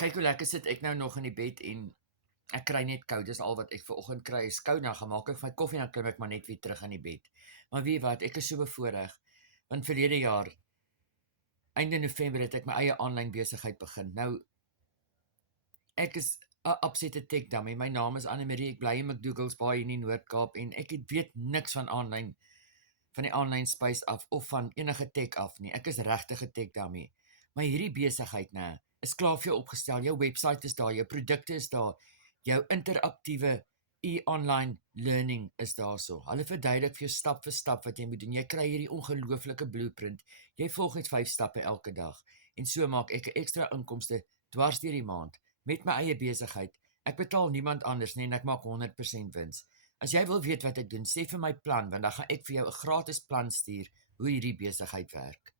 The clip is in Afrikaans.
Kyk hoe lekker sit ek nou nog in die bed en ek kry net koud. Dis al wat ek vir oggend kry is koud. Dan gemaak ek my koffie en dan klim ek maar net weer terug in die bed. Maar weet wat, ek is so bevoorreg want verlede jaar einde November het ek my eie aanlyn besigheid begin. Nou ek is 'n absolute tech dummy. My naam is Anne Marie. Ek bly in McDougall's Bay in die Noord-Kaap en ek weet niks van die aanlyn space af of van enige tech af nie. Ek is regtig 'n tech dummy. Maar hierdie besigheid nê, is klaar vir jou opgestel. Jou webwerf is daar, jou produkte is daar, jou interaktiewe e-online learning is daarso. Hulle verduidelik vir jou stap vir stap wat jy moet doen. Jy kry hierdie ongelooflike blueprint. Jy volg net 5 stappe elke dag en so maak ek 'n ekstra inkomste dwars deur die maand met my eie besigheid. Ek betaal niemand anders nie en ek maak 100% wins. As jy wil weet wat ek doen, sê vir my plan want dan gaan ek vir jou 'n gratis plan stuur hoe hierdie besigheid werk.